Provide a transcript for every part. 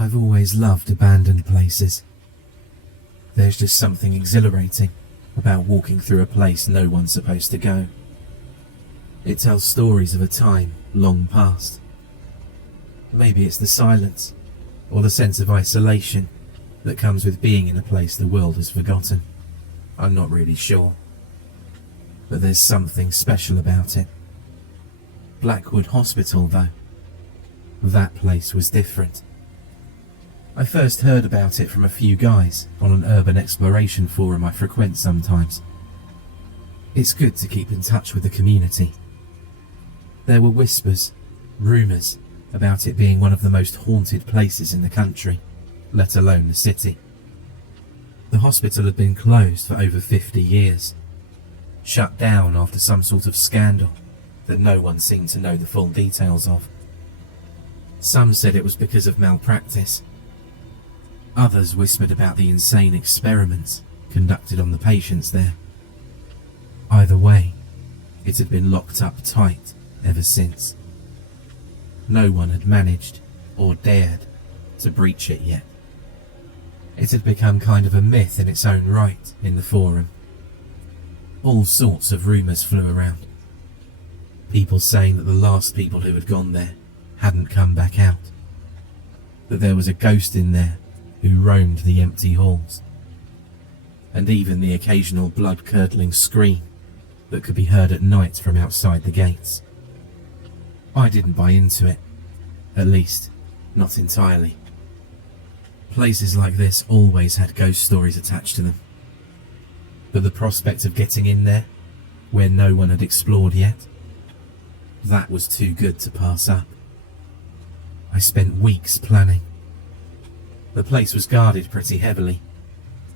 I've always loved abandoned places. There's just something exhilarating about walking through a place no one's supposed to go. It tells stories of a time long past. Maybe it's the silence or the sense of isolation that comes with being in a place the world has forgotten. I'm not really sure. But there's something special about it. Blackwood Hospital, though. That place was different. I first heard about it from a few guys on an urban exploration forum I frequent sometimes. It's good to keep in touch with the community. There were whispers, rumours about it being one of the most haunted places in the country, let alone the city. The hospital had been closed for over 50 years, shut down after some sort of scandal that no one seemed to know the full details of. Some said it was because of malpractice. Others whispered about the insane experiments conducted on the patients there. Either way, it had been locked up tight ever since. No one had managed, or dared, to breach it yet. It had become kind of a myth in its own right in the forum. All sorts of rumours flew around. People saying that the last people who had gone there hadn't come back out. That there was a ghost in there who roamed the empty halls. And even the occasional blood-curdling scream that could be heard at night from outside the gates. I didn't buy into it. At least, not entirely. Places like this always had ghost stories attached to them. But the prospect of getting in there, where no one had explored yet, that was too good to pass up. I spent weeks planning. The place was guarded pretty heavily.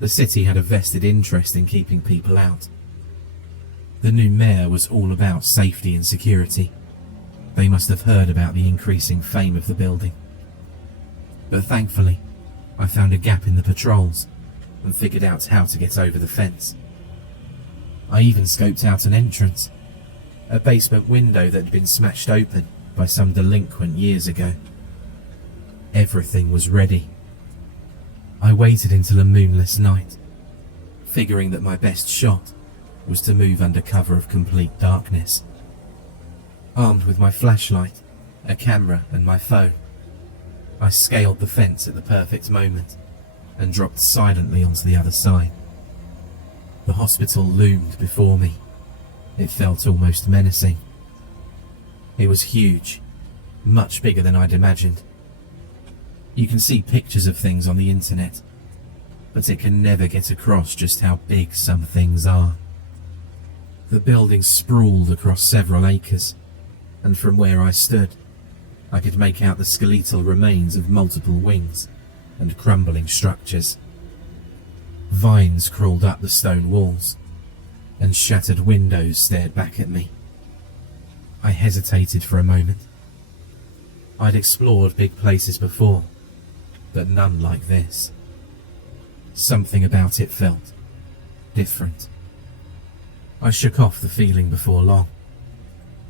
The city had a vested interest in keeping people out. The new mayor was all about safety and security. They must have heard about the increasing fame of the building. But thankfully, I found a gap in the patrols and figured out how to get over the fence. I even scoped out an entrance, a basement window that had been smashed open by some delinquent years ago. Everything was ready. I waited until a moonless night, figuring that my best shot was to move under cover of complete darkness. Armed with my flashlight, a camera and my phone, I scaled the fence at the perfect moment and dropped silently onto the other side. The hospital loomed before me. It felt almost menacing. It was huge, much bigger than I'd imagined. You can see pictures of things on the internet, but it can never get across just how big some things are. The building sprawled across several acres, and from where I stood, I could make out the skeletal remains of multiple wings and crumbling structures. Vines crawled up the stone walls, and shattered windows stared back at me. I hesitated for a moment. I'd explored big places before, but none like this. Something about it felt different. I shook off the feeling before long,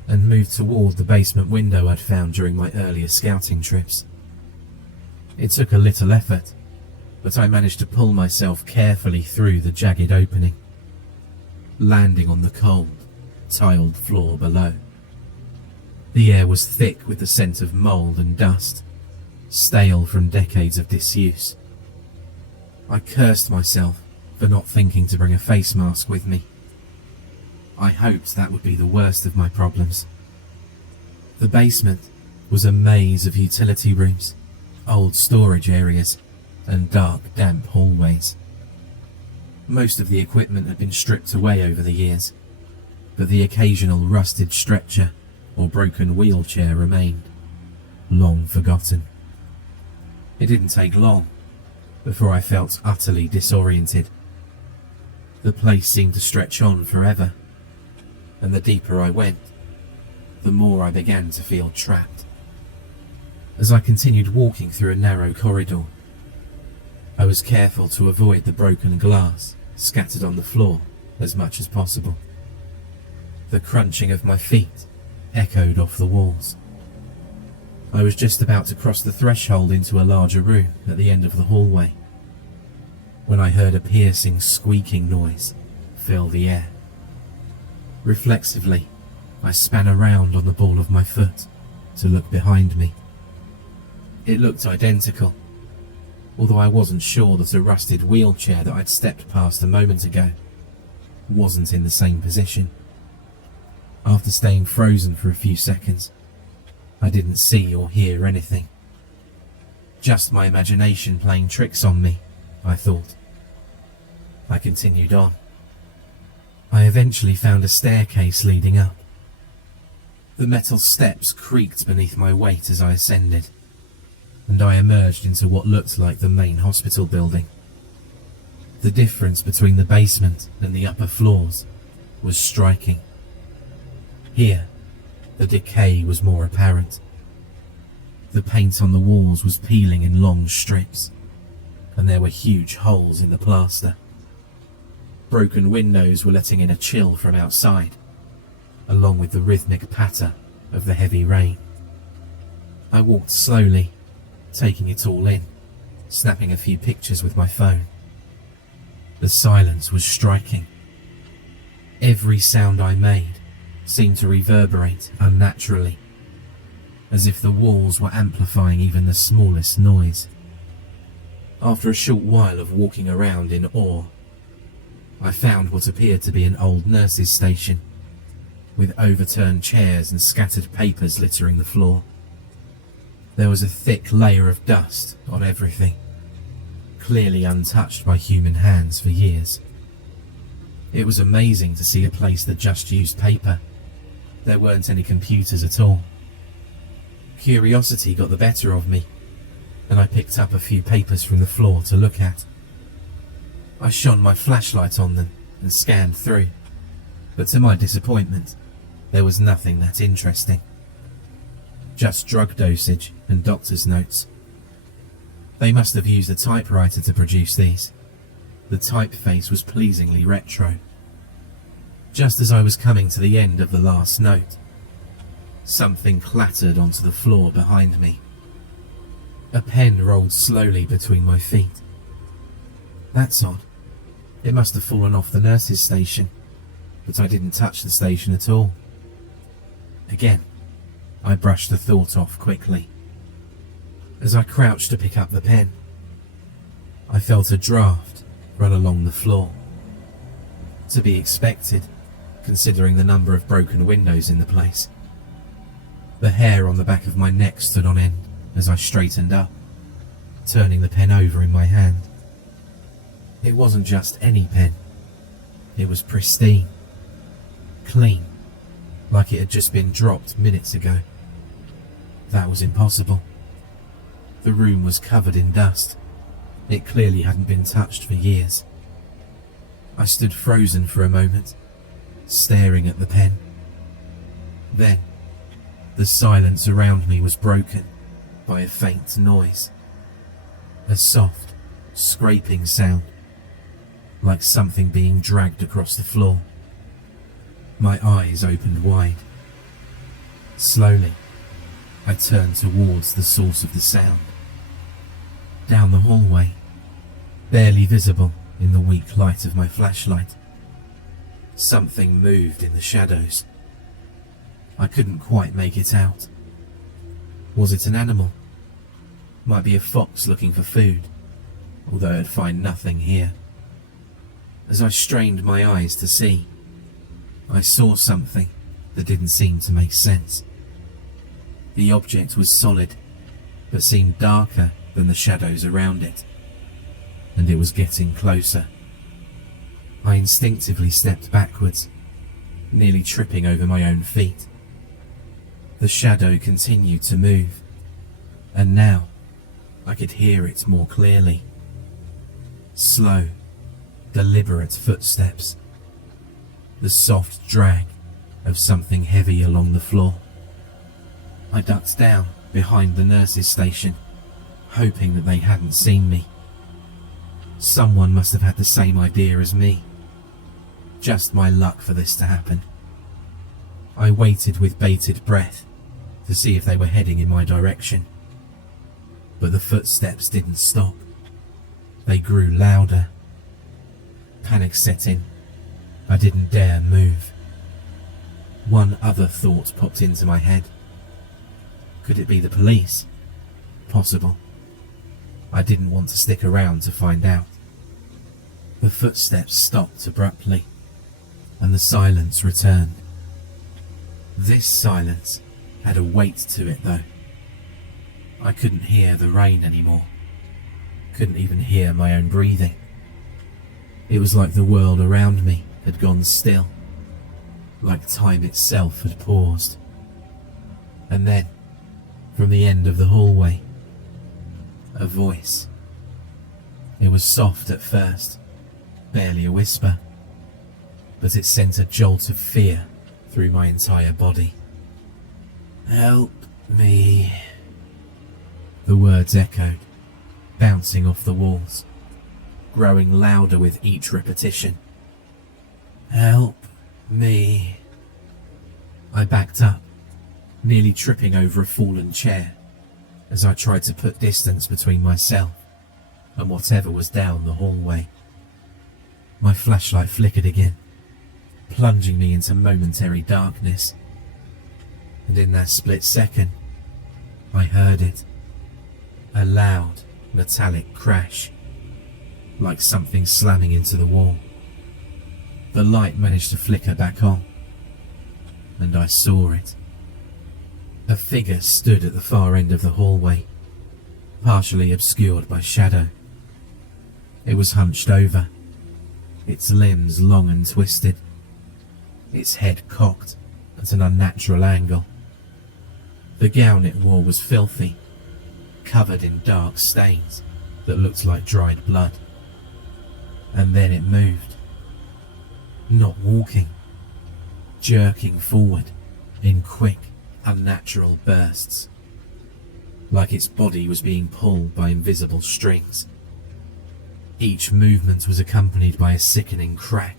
and moved toward the basement window I'd found during my earlier scouting trips. It took a little effort, but I managed to pull myself carefully through the jagged opening, landing on the cold, tiled floor below. The air was thick with the scent of mould and dust, stale from decades of disuse. I cursed myself for not thinking to bring a face mask with me. I hoped that would be the worst of my problems. The basement was a maze of utility rooms, old storage areas, and dark, damp hallways. Most of the equipment had been stripped away over the years, but the occasional rusted stretcher or broken wheelchair remained, long forgotten. It didn't take long before I felt utterly disoriented. The place seemed to stretch on forever, and the deeper I went, the more I began to feel trapped. As I continued walking through a narrow corridor, I was careful to avoid the broken glass scattered on the floor as much as possible. The crunching of my feet echoed off the walls. I was just about to cross the threshold into a larger room at the end of the hallway when I heard a piercing squeaking noise fill the air. Reflexively, I span around on the ball of my foot to look behind me. It looked identical, although I wasn't sure that a rusted wheelchair that I'd stepped past a moment ago wasn't in the same position. After staying frozen for a few seconds, I didn't see or hear anything. Just my imagination playing tricks on me, I thought. I continued on. I eventually found a staircase leading up. The metal steps creaked beneath my weight as I ascended, and I emerged into what looked like the main hospital building. The difference between the basement and the upper floors was striking. Here, the decay was more apparent. The paint on the walls was peeling in long strips, and there were huge holes in the plaster. Broken windows were letting in a chill from outside, along with the rhythmic patter of the heavy rain. I walked slowly, taking it all in, snapping a few pictures with my phone. The silence was striking. Every sound I made seemed to reverberate unnaturally, as if the walls were amplifying even the smallest noise. After a short while of walking around in awe, I found what appeared to be an old nurse's station, with overturned chairs and scattered papers littering the floor. There was a thick layer of dust on everything, clearly untouched by human hands for years. It was amazing to see a place that just used paper. There weren't any computers at all. Curiosity got the better of me, and I picked up a few papers from the floor to look at. I shone my flashlight on them and scanned through, but to my disappointment, there was nothing that interesting. Just drug dosage and doctor's notes. They must have used a typewriter to produce these. The typeface was pleasingly retro. Just as I was coming to the end of the last note, something clattered onto the floor behind me. A pen rolled slowly between my feet. That's odd. It must have fallen off the nurse's station, but I didn't touch the station at all. Again, I brushed the thought off quickly. As I crouched to pick up the pen, I felt a draft run along the floor. To be expected, considering the number of broken windows in the place. The hair on the back of my neck stood on end as I straightened up, turning the pen over in my hand. It wasn't just any pen. It was pristine, clean, like it had just been dropped minutes ago. That was impossible. The room was covered in dust. It clearly hadn't been touched for years. I stood frozen for a moment, staring at the pen. Then, the silence around me was broken by a faint noise. A soft, scraping sound, like something being dragged across the floor. My eyes opened wide. Slowly, I turned towards the source of the sound. Down the hallway, barely visible in the weak light of my flashlight, something moved in the shadows. I couldn't quite make it out. Was it an animal? Might be a fox looking for food, although I'd find nothing here. As I strained my eyes to see, I saw something that didn't seem to make sense. The object was solid, but seemed darker than the shadows around it, and it was getting closer. I instinctively stepped backwards, nearly tripping over my own feet. The shadow continued to move, and now I could hear it more clearly. Slow, deliberate footsteps. The soft drag of something heavy along the floor. I ducked down behind the nurse's station, hoping that they hadn't seen me. Someone must have had the same idea as me. Just my luck for this to happen. I waited with bated breath to to see if they were heading in my direction. But the footsteps didn't stop. They grew louder. Panic set in. I didn't dare move. One other thought popped into my head. Could it be the police? Possible. I didn't want to stick around to find out. The footsteps stopped abruptly, and the silence returned. This silence had a weight to it though. I couldn't hear the rain anymore. Couldn't even hear my own breathing. It was like the world around me had gone still, like time itself had paused. And then, from the end of the hallway, a voice. It was soft at first, barely a whisper, but it sent a jolt of fear through my entire body. "Help me," the words echoed, bouncing off the walls, growing louder with each repetition. "Help me." I backed up, nearly tripping over a fallen chair as I tried to put distance between myself and whatever was down the hallway. My flashlight flickered again, plunging me into momentary darkness. And in that split second, I heard it. A loud, metallic crash, like something slamming into the wall. The light managed to flicker back on, and I saw it. A figure stood at the far end of the hallway, partially obscured by shadow. It was hunched over, its limbs long and twisted, its head cocked at an unnatural angle. The gown it wore was filthy, covered in dark stains that looked like dried blood. And then it moved. Not walking, jerking forward in quick, unnatural bursts, like its body was being pulled by invisible strings. Each movement was accompanied by a sickening crack,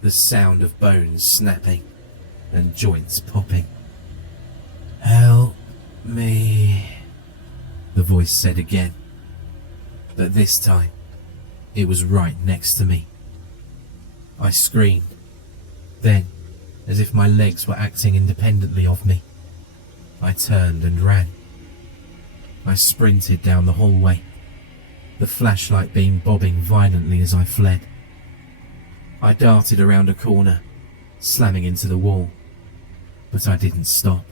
the sound of bones snapping and joints popping. "Help me," the voice said again, but this time it was right next to me. I screamed. Then, as if my legs were acting independently of me, I turned and ran. I sprinted down the hallway, the flashlight beam bobbing violently as I fled. I darted around a corner, slamming into the wall, but I didn't stop.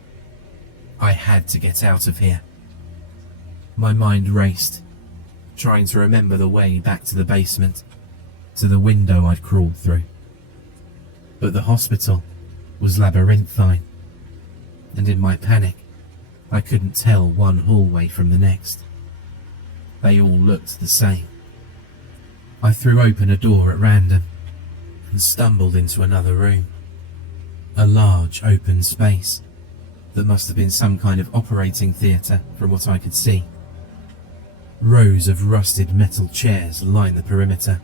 I had to get out of here. My mind raced, trying to remember the way back to the basement, to the window I'd crawled through. But the hospital was labyrinthine, and in my panic, I couldn't tell one hallway from the next. They all looked the same. I threw open a door at random and stumbled into another room. A large open space that must have been some kind of operating theatre from what I could see. Rows of rusted metal chairs lined the perimeter,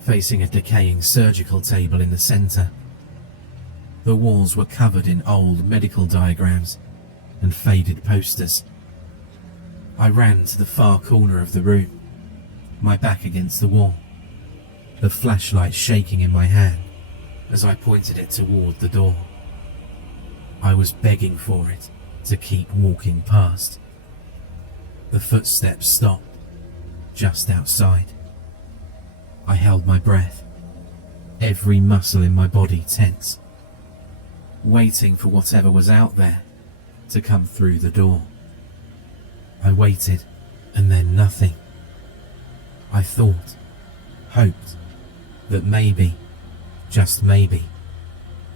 facing a decaying surgical table in the centre. The walls were covered in old medical diagrams and faded posters. I ran to the far corner of the room, my back against the wall, the flashlight shaking in my hand as I pointed it toward the door. I was begging for it to keep walking past. The footsteps stopped just outside. I held my breath, every muscle in my body tense, waiting for whatever was out there to come through the door. I waited, and then nothing. I thought, hoped, that maybe, just maybe,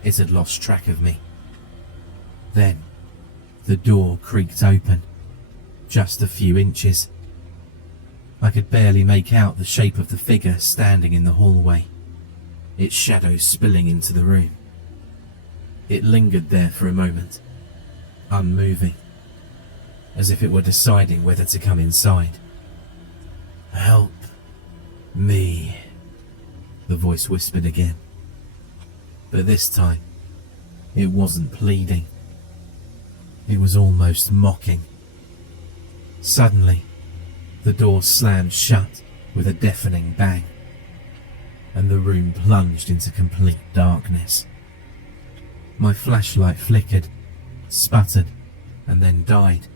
it had lost track of me. Then, the door creaked open, just a few inches. I could barely make out the shape of the figure standing in the hallway, its shadow spilling into the room. It lingered there for a moment, unmoving, as if it were deciding whether to come inside. "Help me," the voice whispered again. But this time, it wasn't pleading. It was almost mocking. Suddenly, the door slammed shut with a deafening bang, and the room plunged into complete darkness. My flashlight flickered, sputtered, and then died,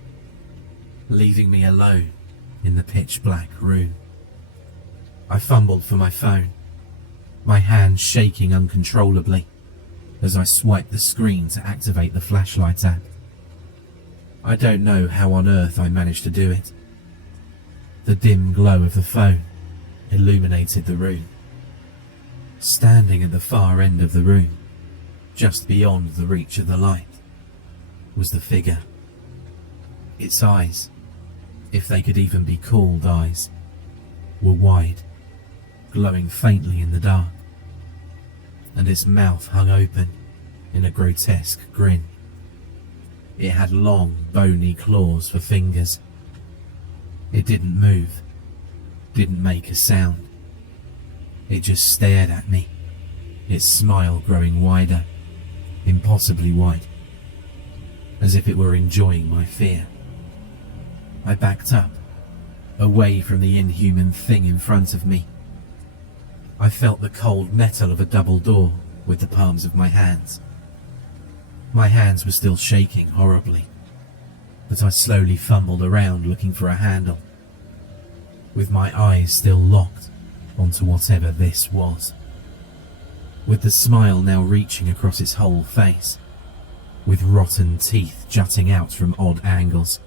leaving me alone in the pitch-black room. I fumbled for my phone, my hand shaking uncontrollably as I swiped the screen to activate the flashlight app. I don't know how on earth I managed to do it. The dim glow of the phone illuminated the room. Standing at the far end of the room, just beyond the reach of the light, was the figure. Its eyes, if they could even be called eyes, were wide, glowing faintly in the dark, and its mouth hung open in a grotesque grin. It had long, bony claws for fingers. It didn't move, didn't make a sound. It just stared at me, its smile growing wider, impossibly wide, as if it were enjoying my fear. I backed up, away from the inhuman thing in front of me. I felt the cold metal of a double door with the palms of my hands. My hands were still shaking horribly, but I slowly fumbled around looking for a handle, with my eyes still locked onto whatever this was. With the smile now reaching across its whole face, with rotten teeth jutting out from odd angles,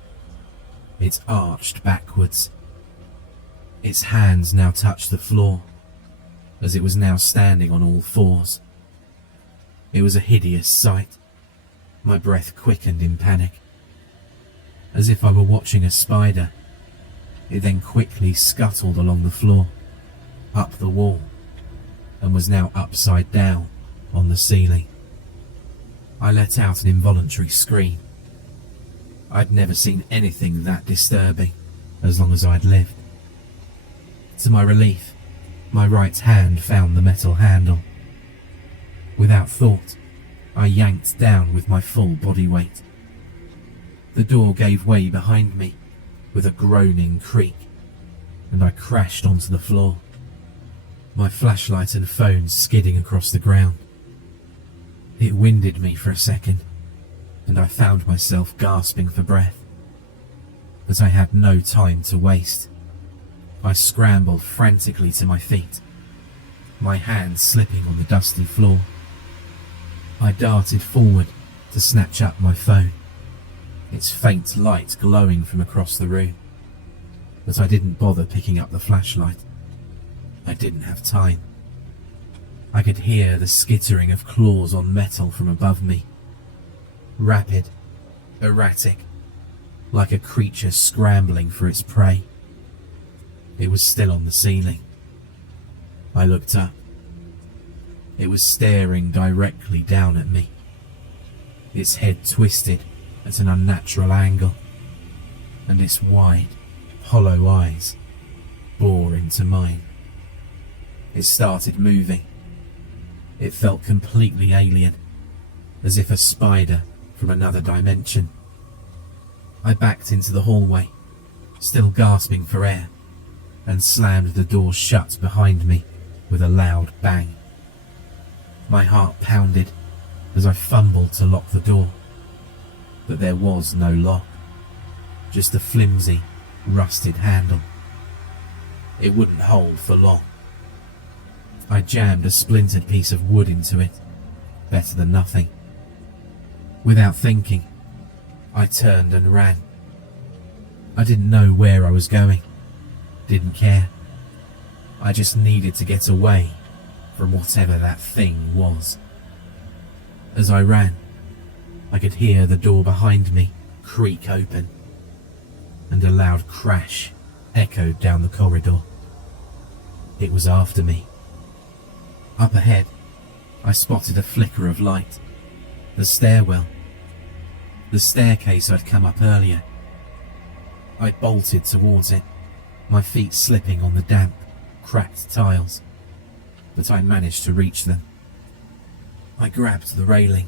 it arched backwards. Its hands now touched the floor, as it was now standing on all fours. It was a hideous sight. My breath quickened in panic. As if I were watching a spider, it then quickly scuttled along the floor, up the wall, and was now upside down on the ceiling. I let out an involuntary scream. I'd never seen anything that disturbing as long as I'd lived. To my relief, my right hand found the metal handle. Without thought, I yanked down with my full body weight. The door gave way behind me with a groaning creak, and I crashed onto the floor, my flashlight and phone skidding across the ground. It winded me for a second, and I found myself gasping for breath. But I had no time to waste. I scrambled frantically to my feet, my hands slipping on the dusty floor. I darted forward to snatch up my phone, its faint light glowing from across the room. But I didn't bother picking up the flashlight. I didn't have time. I could hear the skittering of claws on metal from above me. Rapid, erratic, like a creature scrambling for its prey. It was still on the ceiling. I looked up. It was staring directly down at me. Its head twisted at an unnatural angle, and its wide, hollow eyes bore into mine. It started moving. It felt completely alien, as if a spider from another dimension. I backed into the hallway, still gasping for air, and slammed the door shut behind me with a loud bang. My heart pounded as I fumbled to lock the door, but there was no lock, just a flimsy, rusted handle. It wouldn't hold for long. I jammed a splintered piece of wood into it, better than nothing. Without thinking, I turned and ran. I didn't know where I was going, didn't care. I just needed to get away from whatever that thing was. As I ran, I could hear the door behind me creak open, and a loud crash echoed down the corridor. It was after me. Up ahead, I spotted a flicker of light. The stairwell. The staircase I'd come up earlier. I bolted towards it, my feet slipping on the damp, cracked tiles, but I managed to reach them. I grabbed the railing,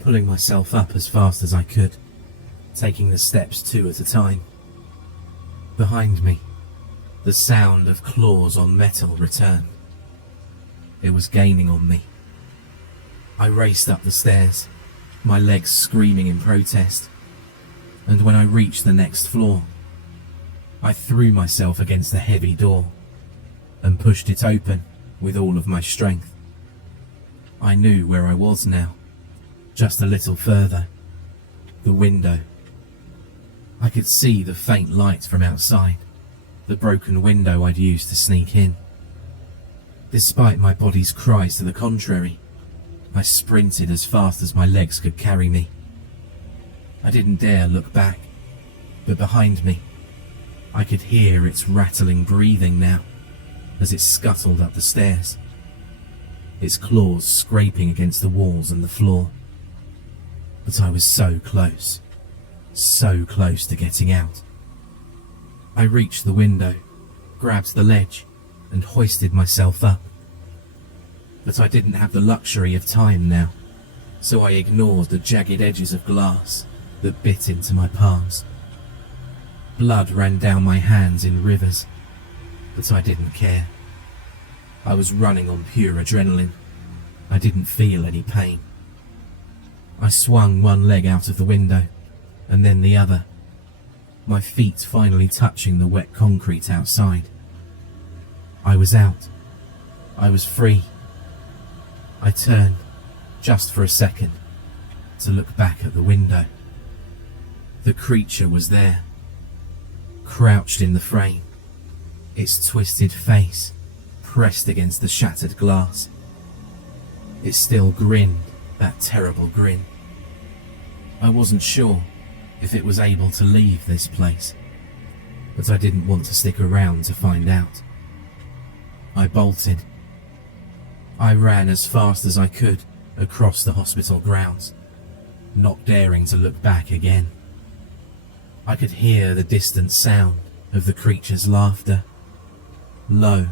pulling myself up as fast as I could. taking the steps 2 at a time. Behind me, the sound of claws on metal returned. It was gaining on me. I raced up the stairs, my legs screaming in protest, and when I reached the next floor, I threw myself against the heavy door and pushed it open with all of my strength. I knew where I was now, just a little further. The window. I could see the faint light from outside, the broken window I'd used to sneak in. Despite my body's cries to the contrary, I sprinted as fast as my legs could carry me. I didn't dare look back, but behind me, I could hear its rattling breathing now as it scuttled up the stairs, its claws scraping against the walls and the floor. But I was so close to getting out. I reached the window, grabbed the ledge, and hoisted myself up. But I didn't have the luxury of time now, so I ignored the jagged edges of glass that bit into my palms. Blood ran down my hands in rivers, but I didn't care. I was running on pure adrenaline. I didn't feel any pain. I swung one leg out of the window, and then the other, my feet finally touching the wet concrete outside. I was out. I was free. I turned, just for a second, to look back at the window. The creature was there, crouched in the frame, its twisted face pressed against the shattered glass. It still grinned, that terrible grin. I wasn't sure if it was able to leave this place, but I didn't want to stick around to find out. I bolted. I ran as fast as I could across the hospital grounds, not daring to look back again. I could hear the distant sound of the creature's laughter, low,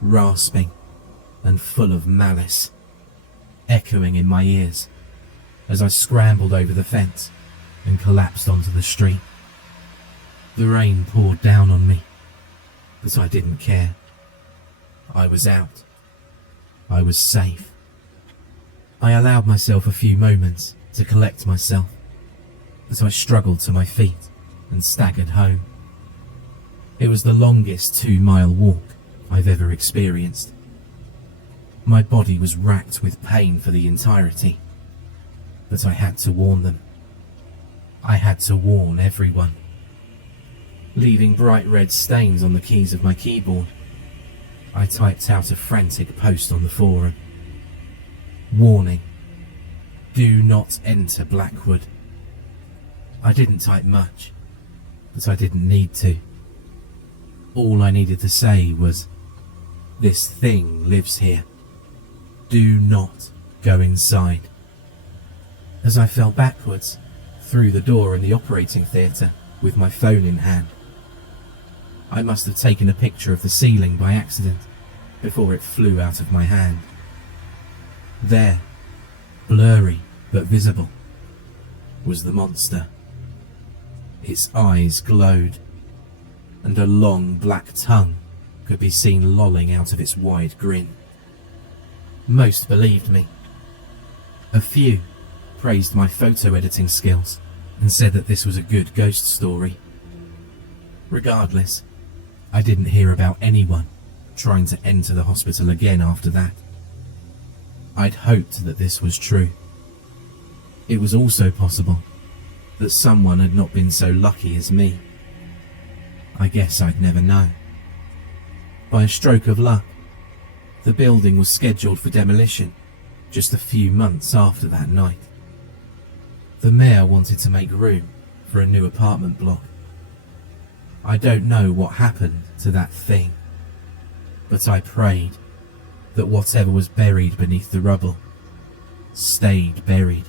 rasping, and full of malice, echoing in my ears as I scrambled over the fence and collapsed onto the street. The rain poured down on me, but I didn't care. I was out. I was safe. I allowed myself a few moments to collect myself, but I struggled to my feet and staggered home. It was the longest 2-mile walk I've ever experienced. My body was racked with pain for the entirety, but I had to warn them. I had to warn everyone. Leaving bright red stains on the keys of my keyboard, I typed out a frantic post on the forum. Warning: do not enter Blackwood. I didn't type much, but I didn't need to. All I needed to say was, this thing lives here. Do not go inside. As I fell backwards, through the door in the operating theatre with my phone in hand. I must have taken a picture of the ceiling by accident before it flew out of my hand. There, blurry but visible, was the monster. Its eyes glowed, and a long black tongue could be seen lolling out of its wide grin. Most believed me. A few praised my photo editing skills and said that this was a good ghost story. Regardless, I didn't hear about anyone trying to enter the hospital again after that. I'd hoped that this was true. It was also possible that someone had not been so lucky as me. I guess I'd never know. By a stroke of luck, the building was scheduled for demolition just a few months after that night. The mayor wanted to make room for a new apartment block. I don't know what happened to that thing, but I prayed that whatever was buried beneath the rubble stayed buried.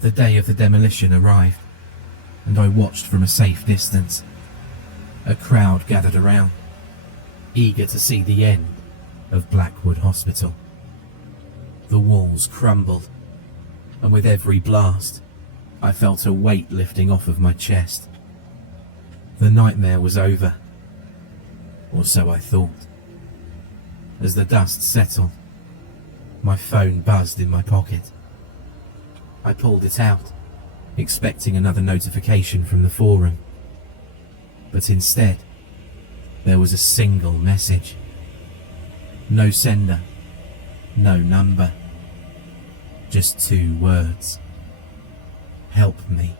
The day of the demolition arrived, and I watched from a safe distance. A crowd gathered around, eager to see the end of Blackwood Hospital. The walls crumbled, and with every blast, I felt a weight lifting off of my chest. The nightmare was over, or so I thought. As the dust settled, my phone buzzed in my pocket. I pulled it out, expecting another notification from the forum. But instead, there was a single message. No sender, no number, just 2 words. Help me.